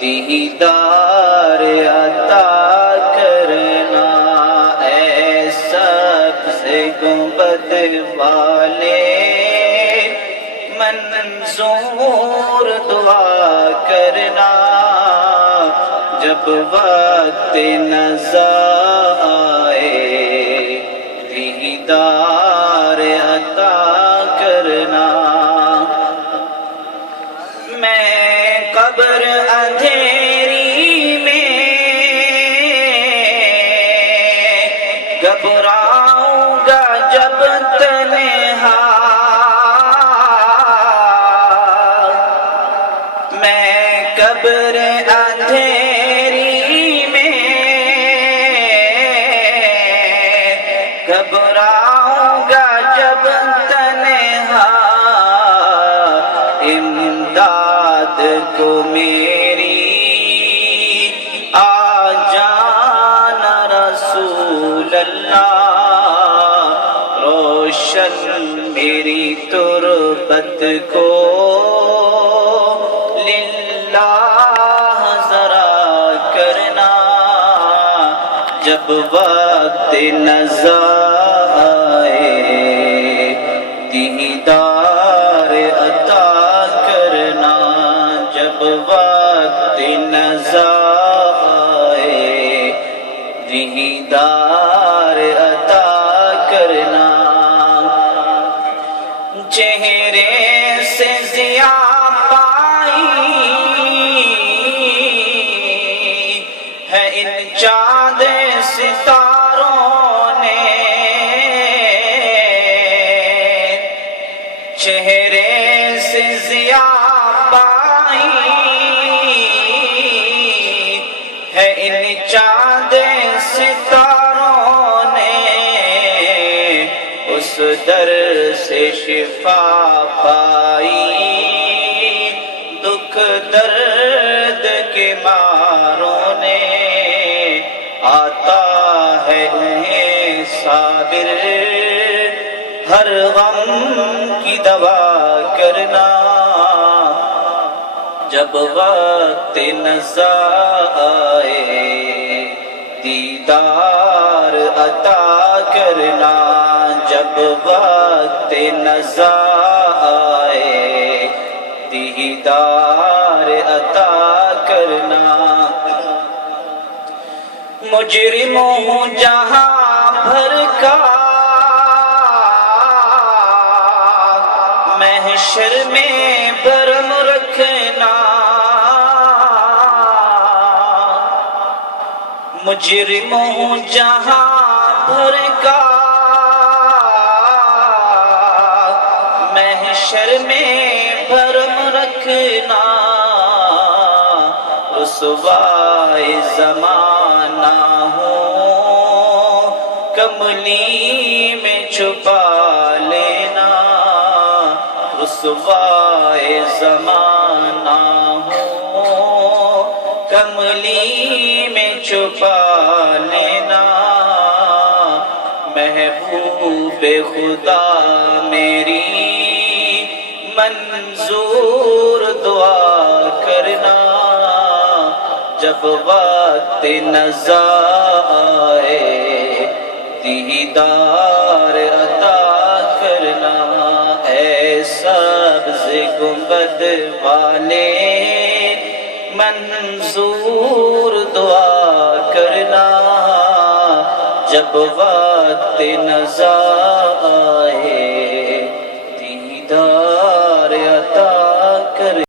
دیدار عطا کرنا، اے سبز گنبد والے منظور دعا کرنا، جب وقت نزا آئے دیدار عطا کرنا۔ میں قبر اندھیری میں گھبراؤں گا جب تنہا، میں قبر اندھیری میں گھبراؤں گا جب تنہا، امداد کو میری آ جانا رسول اللہ، روشن میری تربت کو للہ ذرا کرنا، جب وقت نزا آئے دیدار عطا کرنا، جب وقت نزا آئے دیدار عطا کرنا۔ چہرے سے ضیاء پائی ہے ان چاند ستاروں نے، چہرے سے ضیاء پائی ہے ان چاند ستاروں نے، اس در سے شفا پائی دکھ درد کے ماروں نے، آتا ہے انہیں صابر ہر غم کی دوا کرنا، جب وقت نزا آئے دیدار عطا کرنا، جب وقت نزا آئے دیدار عطا کرنا۔ مجرم ہوں جہاں بھر کا محشر میں بھرم رکھنا، مجرم ہوں جہاں بھر کا محشر میں بھرم رکھنا، رسوائے زمانہ ہوں کملی میں چھپا لینا، رسوائے زمانہ ہوں کملی میں چھپا لینا، محبوب خدا میری منظور دعا کرنا، جب وقت نزا آئے دیدار عطا کرنا، اے سبز گنبد والے منظور دعا کرنا، جب وقت نزا آئے